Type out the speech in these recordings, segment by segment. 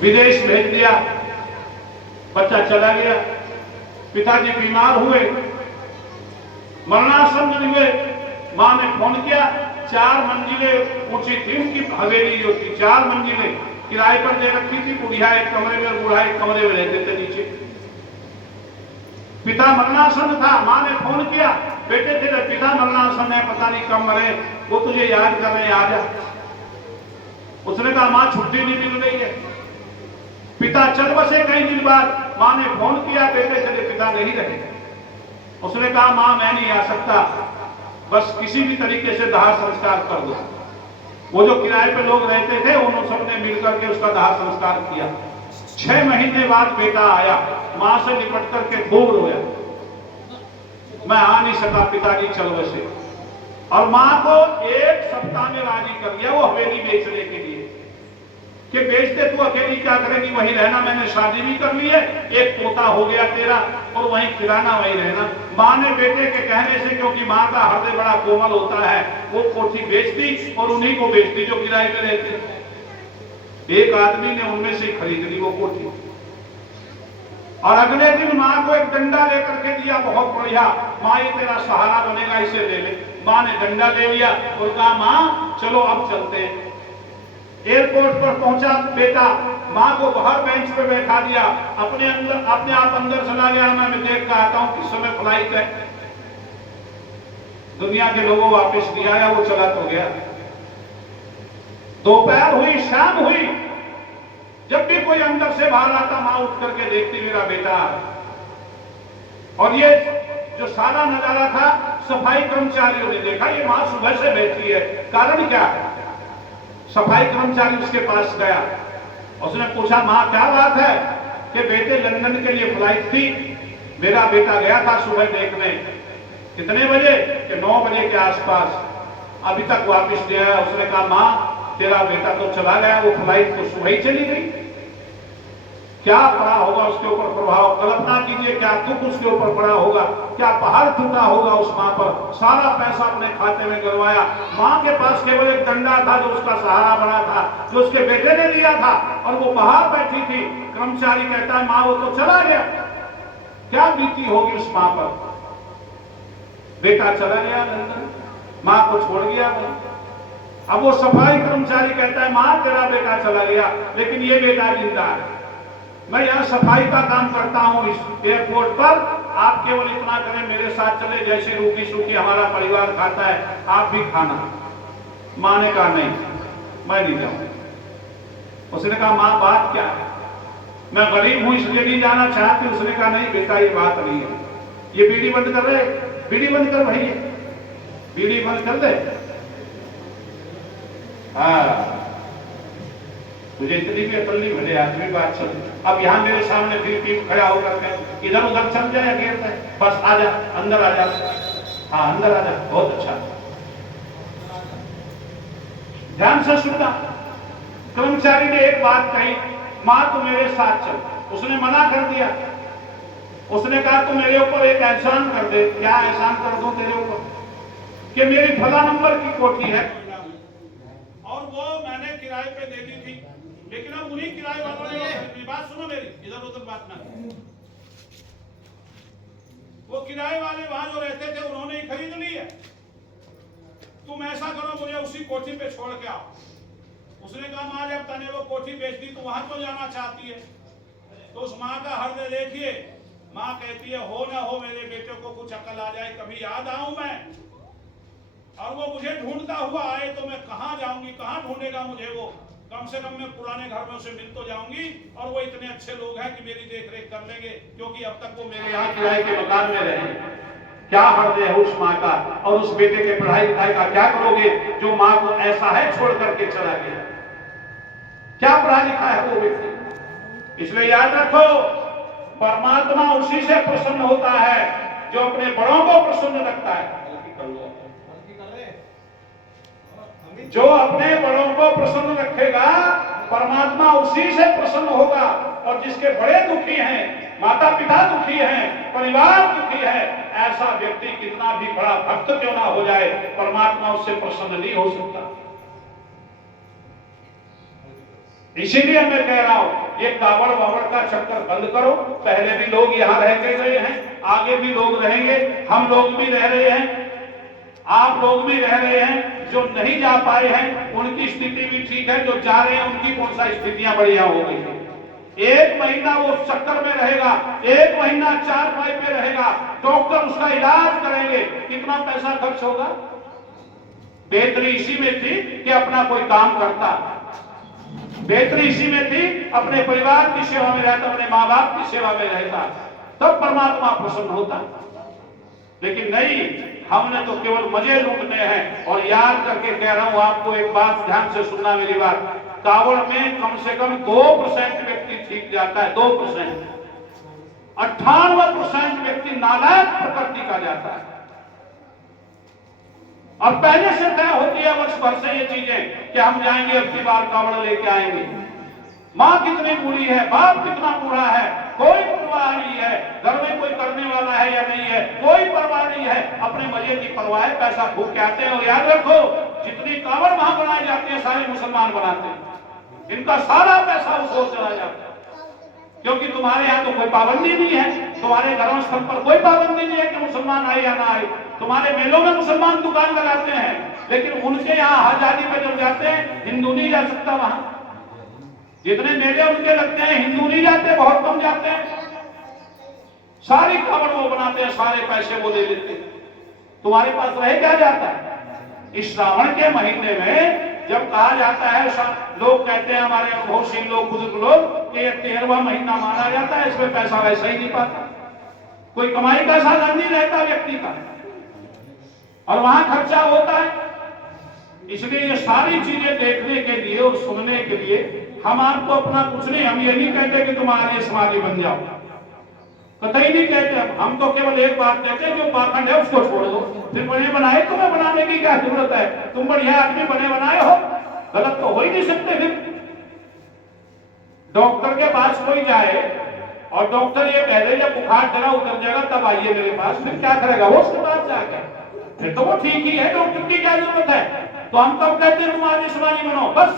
विदेश भेज दिया, बच्चा चला गया। पिताजी बीमार हुए, मरणासन्न हुए। मां ने फोन किया, 4 मंजिलें ऊंची थी उनकी हवेली, जो थी 4 मंजिलें किराए पर दे रखी थी। बुढ़िया एक कमरे में, बूढ़ा एक कमरे में रहते थे नीचे। पिता मरणासन्न था। मां ने फोन किया, बेटे तेरे पिता मरणासन्न है, पता नहीं कब मरे, वो तुझे याद कर रहे हैं, आ जा। उसने कहा मां छुट्टी नहीं मिल रही है। पिता चल बसे कई दिन बाद। मां ने फोन किया, बेटे तेरे पिता नहीं रहे। उसने कहा मां मैं नहीं आ सकता, बस किसी भी तरीके से दाह संस्कार कर दो। वो जो किराए पे लोग रहते थे उन सबने मिलकर के उसका दाह संस्कार किया। 6 महीने बाद बेटा आया, मां से निपट करके खूब रोया, मैं आ नहीं सका, पिताजी चल बसे। और मां को 1 सप्ताह में राजी कर दिया वो हवेली बेचने के लिए, कि बेच दे, तू अकेली क्या करेगी, वहीं रहना, मैंने शादी भी कर ली है, एक पोता हो गया तेरा, और वहीं खिलाना, वहीं रहना। मां ने बेटे के कहने से, क्योंकि मां का हृदय बड़ा कोमल होता है, वो कोठी बेच दी और उन्हीं को बेच दी जो किराए पे रहते। एक आदमी ने उनमें से खरीद ली वो कोठी। और अगले दिन मां को एक डंडा लेकर के दिया, बहुत बढ़िया, मां ये तेरा सहारा बनेगा, इसे ले ले। मां ने डंडा ले लिया और कहा मां चलो अब चलते हैं। एयरपोर्ट पर पहुंचा बेटा, मां को बाहर बेंच पे बैठा दिया, अपने आप अंदर चला गया। मैं देख कर आता हूं किस समय फ्लाइट है। दुनिया के लोगों वापस नहीं आया, वो चला तो गया। दोपहर हुई, शाम हुई, जब भी कोई अंदर से बाहर आता मां उठ करके देखती मेरा बेटा। और ये जो सारा नजारा था, सफाई कर्मचारियों ने देखा, ये मां सुबह से बैठी है, कारण क्या है। सफाई कर्मचारी उसके पास गया, उसने पूछा मां क्या बात है, कि बेटे लंदन के लिए फ्लाइट थी, मेरा बेटा गया था सुबह देखने। कितने बजे, कि 9 बजे के आसपास, अभी तक वापस नहीं आया। उसने कहा मां तेरा बेटा तो चला गया, वो फ्लाइट तो सुबह ही चली गई, क्या पड़ा होगा उसके ऊपर प्रभाव, कल्पना कीजिए क्या दुख उसके ऊपर पड़ा होगा, क्या पहाड़ टूटा होगा उस मां पर। सारा पैसा अपने खाते में गलवाया। मां के पास केवल एक डंडा था जो उसका सहारा बना था, जो उसके बेटे ने लिया था, और वो बाहर बैठी थी। कर्मचारी कहता है मां वो तो चला गया, क्या बीती होगी उस मां पर। बेटा चला गया लंदन, मां को छोड़ गया। अब वो सफाई कर्मचारी कहता है मां तेरा बेटा चला गया, लेकिन ये बेटा जिंदा है, मैं यहाँ सफाई का काम करता हूँ इस एयरपोर्ट पर, आप केवल इतना करें मेरे साथ चले, जैसे रूखी सूखी हमारा परिवार खाता है आप भी खाना। मां ने कहा नहीं मैं नहीं जाऊंगा। उसने कहा मां बात क्या है, मैं गरीब हूं इसलिए नहीं जाना चाहती। उसने कहा नहीं बेटा ये बात नहीं है। ये बीड़ी बंद कर रहे, बीड़ी बंद कर भाई, बीड़ी बंद कर दे। हाँ मुझे इतनी भी अकल नहीं, भले आदमी बात चल। अब यहाँ मेरे सामने फिर खड़ा होकर के इधर उधर चल जाए, गेट है, बस आ जा, अंदर आ जा। हाँ अंदर आ जा, बहुत अच्छा, ध्यान से सुनना। कर्मचारी ने एक बात कही, मां तू मेरे साथ चल। उसने मना कर दिया। उसने कहा तू मेरे ऊपर एक एहसान कर दे। क्या एहसान कर दूं तेरे ऊपर, कि मेरी फला नंबर की कोठी है और वो मैंने किराए पे दे दी थी, लेकिन अब उन्हीं किराए वालों ने, बात सुनो मेरी, इधर उधर बात ना, वो किराए वाले वहां जो रहते थे उन्होंने ही खरीद ली है। तुम ऐसा करो मुझे उसी कोठी पे छोड़ के आओ। उसने कहा मां जब तने वो कोठी बेच दी तो वहां तो जाना चाहती है। तो उस मां का हृदय देखिए, मां कहती है हो ना हो मेरे बेटे को कुछ अकल आ जाए, कभी याद आऊं मैं, और वो मुझे ढूंढता हुआ आए तो मैं कहां जाऊंगी, कहां ढूंढेगा मुझे वो। कम से कम मैं पुराने घर में उसे मिल तो जाऊंगी, और वो इतने अच्छे लोग हैं कि मेरी देखरेख कर लेंगे, क्योंकि अब तक वो मेरे यहाँ किराए के मकान में रहे। क्या हृदय है उस माँ का, और उस बेटे के पढ़ाई लिखाई का क्या करोगे जो माँ को ऐसा है छोड़ करके चला गया। क्या पढ़ा लिखा है वो व्यक्ति। इसलिए याद रखो, परमात्मा उसी से प्रसन्न होता है जो अपने बड़ों को प्रसन्न रखता है। जो अपने बड़ों को प्रसन्न रखेगा परमात्मा उसी से प्रसन्न होगा। और जिसके बड़े दुखी हैं, माता पिता दुखी हैं, परिवार दुखी है, ऐसा व्यक्ति कितना भी बड़ा भक्त क्यों ना हो जाए, परमात्मा उससे प्रसन्न नहीं हो सकता। इसीलिए मैं कह रहा हूं ये कावड़ वावड़ का चक्कर बंद करो। पहले भी लोग यहाँ रह के गए हैं, आगे भी लोग रहेंगे, हम लोग भी रह रहे हैं, आप लोग भी रह रहे हैं। जो नहीं जा पाए हैं उनकी स्थिति भी ठीक है, जो जा रहे हैं उनकी कौन सा स्थितियां बढ़िया हो गई है। एक महीना वो चक्कर में रहेगा, एक महीना चारपाई पे रहेगा, डॉक्टर उसका इलाज करेंगे, कितना पैसा खर्च होगा। बेहतरी इसी में थी कि अपना कोई काम करता, बेहतरी इसी में थी अपने परिवार की सेवा में रहता, अपने माँ बाप की सेवा में रहता, तब परमात्मा प्रसन्न होता। लेकिन नहीं, हमने तो केवल मजे लूटने हैं। और याद करके कह रहा हूं आपको, एक बात ध्यान से सुनना मेरी बात, कावड़ में कम से कम 2% व्यक्ति ठीक जाता है, 2%। 98% व्यक्ति नालायक प्रकृति का जाता है। और पहले से तय होती है वर्ष भर से ये चीजें कि हम जाएंगे, अब की बार कावड़ लेके आएंगे। माँ कितनी बूढ़ी है, बाप कितना बूढ़ा है, कोई परवाह नहीं है, घर में कोई करने वाला है या नहीं है, कोई परवाह नहीं है, अपने मजे की परवाह है, पैसा फूक के आते हैं। और याद रखो, जितनी कावड़ वहां बनाई जाती है सारे मुसलमान बनाते हैं, इनका सारा पैसा उस ओर चला जाता है। क्योंकि तुम्हारे यहाँ तो कोई पाबंदी नहीं है, तुम्हारे धर्म स्थल पर कोई पाबंदी नहीं है कि मुसलमान आए या ना आए। तुम्हारे मेलों में मुसलमान दुकान लगाते हैं, लेकिन उनके यहाँ आजादी में जब जाते हैं हिंदू नहीं जा सकता। वहां जितने मेले उनके लगते हैं हिंदू नहीं जाते, बहुत कम जाते हैं। सारी कावड़ वो बनाते हैं, सारे पैसे वो ले लेते हैं। तुम्हारे पास रह क्या जाता है। इस श्रावण के महीने में जब कहा जाता है, लोग कहते हैं, हमारे अनुभवशील लोग, बुजुर्ग लोग, कि ये 13वां महीना माना जाता है, इसमें पैसा वैसा ही नहीं पाता, कोई कमाई का साधन नहीं रहता व्यक्ति का, और वहां खर्चा होता है। इसलिए ये सारी चीजें देखने के लिए और सुनने के लिए हम आपको अपना कुछ नहीं, हम ये नहीं कहते कि तुम आर्य समाजी बन जाओ, कतई नहीं कहते। हम तो केवल एक बात कहते हैं, जो पाखंड है उसको छोड़ दो, फिर बने बनाए तुम्हें बनाने की क्या जरूरत है। तुम बढ़िया आदमी बने बनाए हो, गलत तो हो ही नहीं सकते। फिर डॉक्टर के पास कोई जाए और डॉक्टर ये कह दे जब बुखार जरा उतर जाएगा तब आइए मेरे पास, फिर क्या करेगा वो उसके पास जाकर, फिर तो वो ठीक ही है, डॉक्टर की क्या जरूरत है। तो हम कब कहते हैं तुम आर्य समाजी बनो, बस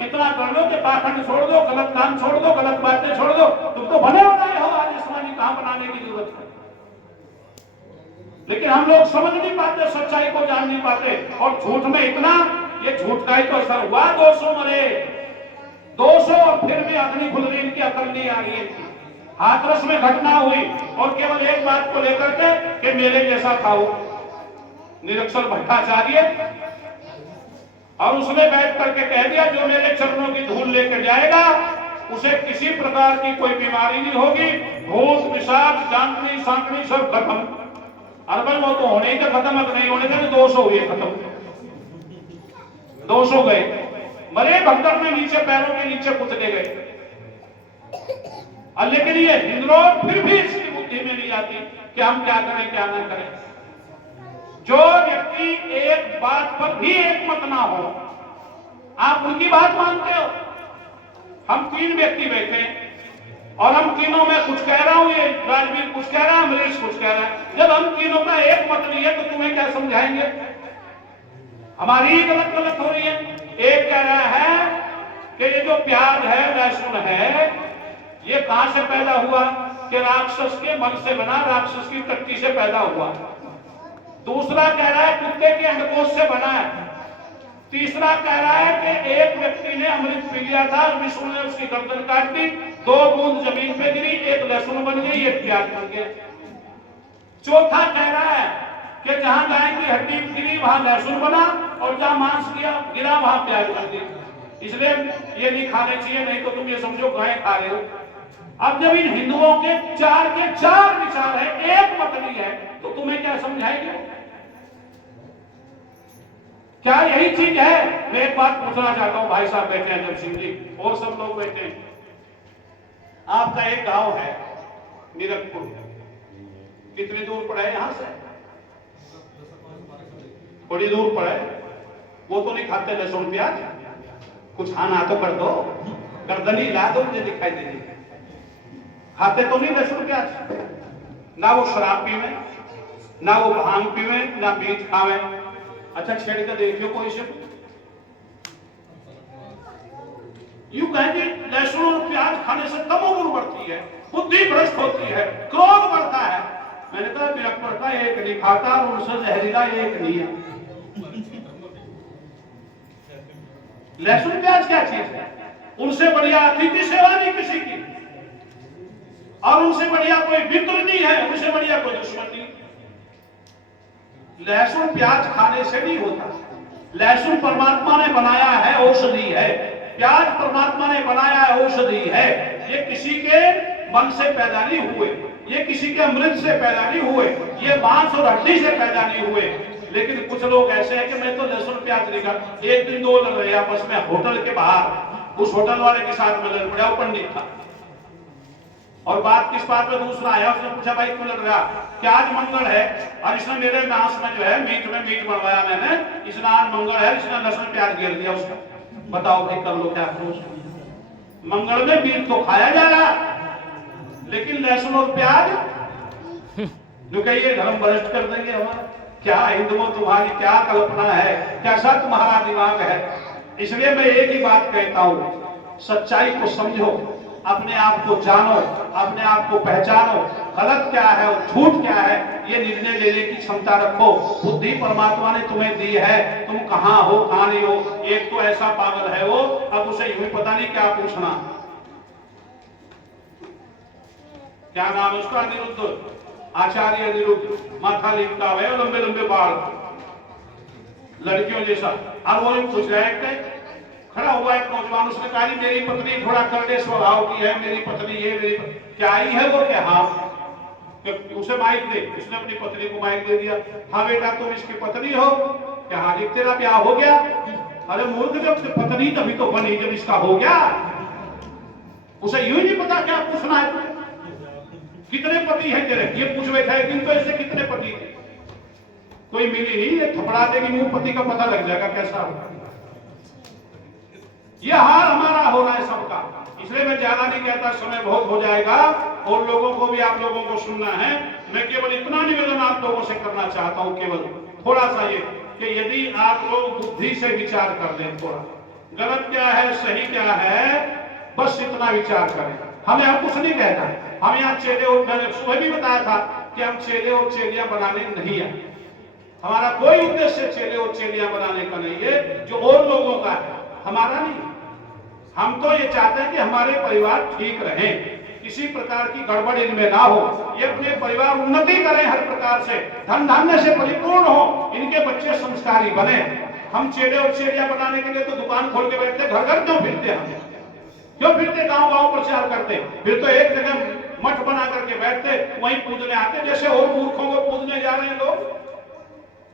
इतना कर लो कि पाखंड छोड़ दो, गलत काम छोड़ दो, गलत बातें छोड़ दो, तुम तो बने बनाए हो आर्य समाजी, कहां बनाने की जरूरत है। लेकिन हम लोग समझ नहीं पाते, सच्चाई को जान नहीं पाते, और झूठ में इतना, ये झूठ का ही तो असर हुआ। 200 मरे, 200, और फिर भी अग्नि खुल रही, इनकी अकल नहीं आ रही है। हाथरस में घटना हुई और केवल एक बात को लेकर के कि मेरे जैसा था वो निरक्षर भट्टाचार्य, और उसने बैठ करके कह दिया जो मेरे चरणों की धूल लेकर जाएगा उसे किसी प्रकार की कोई बीमारी नहीं होगी, भूत पिशाच जानकनी सांकनी सब खत्म। अरे वो तो होने ही तो खत्म, अब नहीं होने थे, 200 हुए खत्म, 200 गए, मरे भगदड़ में नीचे, पैरों के नीचे कुछ ले गए। लेकिन ये हिंदू फिर भी इसकी बुद्धि में नहीं आती कि हम क्या करें क्या ना करें। जो व्यक्ति एक बात पर भी एक मत ना हो, आप उनकी बात मानते हो। हम 3 व्यक्ति बैठे और हम तीनों में कुछ कह रहा हूं, ये राजवीर कुछ कह रहा है, अमरीश कुछ कह रहा है। जब हम तीनों का एक मत नहीं है तो तुम्हें क्या समझाएंगे, हमारी ही गलत गलत हो रही है। एक कह रहा है कि ये जो प्याज है, लहसुन है, ये कहां से पैदा हुआ, कि राक्षस के मन से बना, राक्षस की टट्टी से पैदा हुआ। दूसरा कह रहा है कुत्ते के अंडकोश से बना है। तीसरा कह रहा है कि एक व्यक्ति ने अमृत पी लिया था, विष्णु ने उसकी गर्दन काट दी, 2 बूंद जमीन पे गिरी, एक लहसुन बन गई, एक प्याज बन गया। चौथा कह रहा है कि जहां गाय की हड्डी गिरी वहां लहसुन बना, और जहां मांस गिरा वहां प्याज बन गई। इसलिए ये नहीं खाने चाहिए, नहीं तो तुम ये समझो गाय खा रहे हो। अब जब इन हिंदुओं के 4 विचार है, एक मत नहीं है, तो तुम्हें क्या समझाएंगे। क्या यही चीज है। मैं एक बात पूछना चाहता हूं, भाई साहब बैठे हैं, जब सिंह जी और सब लोग बैठे हैं, आपका एक गांव है नीरजपुर, कितनी दूर पड़ा है यहां से, बड़ी दूर पड़ा है। वो तो नहीं खाते लहसुन प्याज, कुछ खाना तो कर दो, गर्दनी ला दो, मुझे दिखाई दे रही, खाते तो नहीं लहसुन प्याज। ना वो शराब पीवे, ना वो भांग पीवे, ना बीज खावे। अच्छा छेड़ के देखियो कोई से यूं कहेंगे लहसुन और प्याज खाने से तमोगुण बढ़ती है, बुद्धि भ्रष्ट होती है, क्रोध बढ़ता है। मैंने कहा पिरक्कड़ का एक नहीं खाता और उनसे जहरीला एक नहीं है। लहसुन प्याज क्या चीज है? उनसे बढ़िया अतिथि सेवा नहीं किसी की, और उनसे बढ़िया कोई मित्र नहीं है, उनसे बढ़िया कोई दुश्मन नहीं। लहसुन प्याज खाने से नहीं होता। लहसुन परमात्मा ने बनाया है, औषधि है। प्याज परमात्मा ने बनाया है, औषधि है। ये किसी के मन से पैदा नहीं हुए, ये किसी के अमृत से पैदा नहीं हुए, ये मांस और हड्डी से पैदा नहीं हुए। लेकिन कुछ लोग ऐसे हैं कि मैं तो लहसुन प्याज नहीं खाता। एक दिन दो लड़ रहे आपस में होटल के बाहर, उस होटल वाले के साथ में लड़ पड़ा, वो पंडित था। और बात किस बात में दूसरा आया, उसने पूछा भाई क्यों लड़ रहा? क्या आज मंगल है और इसने मेरे मांस में जो है मीट बनवाया मैंने, इसने आज मंगल है, इसने लहसुन प्याज गिर दिया उसका। बताओ भाई कर लो क्या करो। मंगल में मीट तो खाया जा रहा, लेकिन लहसुन और प्याज जो कहिए धर्म भ्रष्ट कर देंगे हमारा। क्या हिंदुओं तुम्हारी क्या कल्पना है, कैसा तुम्हारा दिमाग है। इसलिए मैं एक ही बात कहता हूं, सच्चाई को समझो, अपने आप को जानो, अपने आप को पहचानो, गलत क्या है और झूठ क्या है ये निर्णय लेने की क्षमता रखो। बुद्धि परमात्मा ने तुम्हें दी है, तुम कहां हो कहां नहीं हो। एक तो ऐसा पागल है वो, अब उसे यूं पता नहीं क्या पूछना। क्या नाम है उसका? अनिरुद्ध, आचार्य अनिरुद्ध, माथा लिपटा हुआ है, लंबे लंबे बाल, लड़कियों जैसा। अब वो पूछ रहा है, खड़ा हुआ एक नौजवान, उसने कहा मेरी पत्नी थोड़ा करड़े स्वभाव की है, मेरी पत्नी ये मेरी क्या आई है वो? क्या हाँ? उसे माइक दे। उसने अपनी पत्नी को माइक दे दिया। हाँ बेटा तुम इसकी पत्नी हो? क्या हाँ? जब तेरा ब्याह हो गया? अरे मूर्ख, जब पत्नी तभी तो बनी जब इसका हो गया। उसे यूं ही नहीं पता क्या पूछना है। कितने पति है तेरे? ये पूछ बैठा है, दिन तो ऐसे कितने पति थे? कोई मिली नहीं, ये थपड़ा देगी मुंह, पति का पता लग जाएगा कैसा होगा। ये हाल हमारा हो रहा है सबका। इसलिए मैं ज्यादा नहीं कहता, समय बहुत हो जाएगा और लोगों को भी आप लोगों को सुनना है। मैं केवल इतना निवेदन आप लोगों से करना चाहता हूं, केवल थोड़ा सा ये कि यदि आप लोग बुद्धि से विचार कर दें, थोड़ा गलत क्या है सही क्या है, बस इतना विचार करें। हमें हम कुछ नहीं कहता। हम यहाँ चेले और, मैंने सुबह भी बताया था कि हम चेले और चेलियां बनाने नहीं आए। हमारा कोई उद्देश्य चेले और चेलियां बनाने का नहीं है, जो और लोगों का है, हमारा नहीं। हम तो ये चाहते हैं कि हमारे परिवार ठीक रहें, किसी प्रकार की गड़बड़ इनमें ना हो, ये अपने परिवार उन्नति करें हर प्रकार से, धन धान्य से परिपूर्ण हो, इनके बच्चे संस्कारी बने। हम चेले और चेलियां बनाने के लिए तो दुकान खोल के बैठते, घर घर क्यों फिरते? हम क्यों फिरते? गांव गांव प्रचार करते, फिर तो एक जगह मठ बना करके बैठते, वहीं पूजने आते, जैसे और मूर्खों को पूजने जा रहे हैं लोग।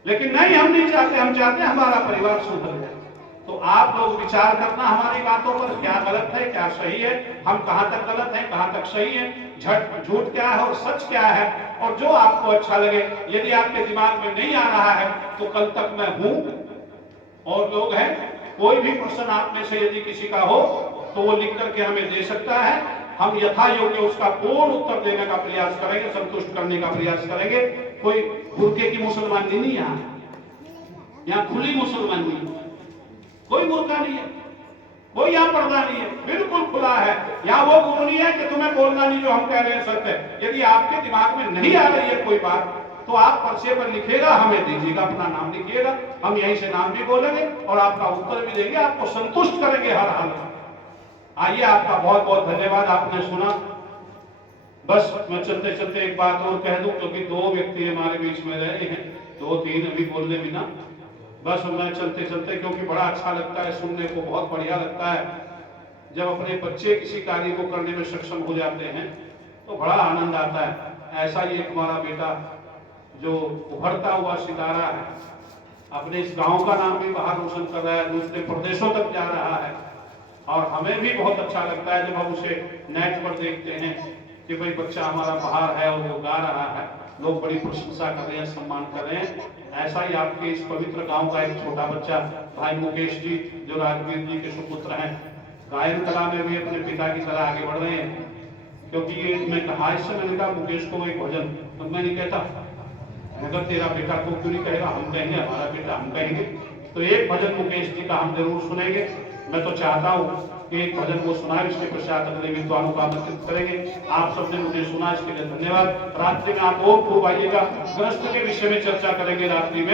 लेकिन नहीं, हम नहीं चाहते, हम चाहते हैं हमारा परिवार सुधर जाए। तो आप लोग विचार करना हमारी बातों पर, क्या गलत है क्या सही है, हम कहां तक गलत है कहां तक सही है, झूठ क्या है और सच क्या है, और जो आपको अच्छा लगे। यदि आपके दिमाग में नहीं आ रहा है तो कल तक मैं हूं और लोग हैं, कोई भी प्रश्न आप में से यदि किसी का हो तो वो लिख करके हमें दे सकता है। हम यथा योग्य उसका पूर्ण उत्तर देने का प्रयास करेंगे, संतुष्ट करने का प्रयास करेंगे। कोई बुरके की मुसलमानी नहीं है यहाँ खुली मुसलमानी, कोई मुर्गा नहीं है, कोई यहाँ पर्दा नहीं है, बिल्कुल खुला है। यहाँ वो गुरु नहीं है कि तुम्हें बोलना नहीं जो हम कह रहे हैं सत्य है। यदि आपके दिमाग में नहीं आ रही है कोई बात तो आप पर्चे पर लिखिएगा, हमें दीजिएगा, अपना नाम लिखिएगा, हम यहीं से नाम भी बोलेंगे और आपका उत्तर भी देंगे, आपको संतुष्ट करेंगे हर हाल में। आइए, आपका बहुत बहुत धन्यवाद, आपने सुना। बस मैं चलते चलते एक बात और कह दूं, क्योंकि दो व्यक्ति हमारे बीच में रहे हैं, दो तीन अभी बोलने बिना। बस मैं चलते चलते, क्योंकि बड़ा अच्छा लगता है सुनने को, बहुत बढ़िया लगता है जब अपने बच्चे किसी कार्य को करने में सक्षम हो जाते हैं तो बड़ा आनंद आता है। ऐसा ही एक हमारा बेटा जो उभरता हुआ सितारा है, अपने इस गांव का नाम भी बाहर रोशन कर रहा है, दूसरे प्रदेशों तक जा रहा है। और हमें भी बहुत अच्छा लगता है जब हम उसे नेट पर देखते हैं कि भाई बच्चा हमारा बाहर है और वो गा रहा है, लोग बड़ी प्रशंसा कर रहे हैं, सम्मान कर रहे हैं। ऐसा ही आपके इस पवित्र गांव का एक छोटा बच्चा भाई मुकेश जी, जो राजवीर जी के सुपुत्र हैं, गायन कला में भी अपने पिता की तरह आगे बढ़ रहे हैं। क्योंकि ये मैं कहा, इससे मैंने कहा मुकेश को एक भजन, तो मैं नहीं कहता, मगर तेरा बेटा को क्यों नहीं कहेगा, हम कहेंगे, हमारा बेटा हम कहेंगे। तो एक भजन मुकेश जी का हम जरूर सुनेंगे। मैं तो चाहता हूँ एक भजन वो सुनाए, उसके पश्चात अगले विद्वानों को आमंत्रित करेंगे। आप सबने मुझे सुना, इसके लिए धन्यवाद। रात्रि में आप और खूब आइएगा, ग्रस्त के विषय में चर्चा करेंगे रात्रि में।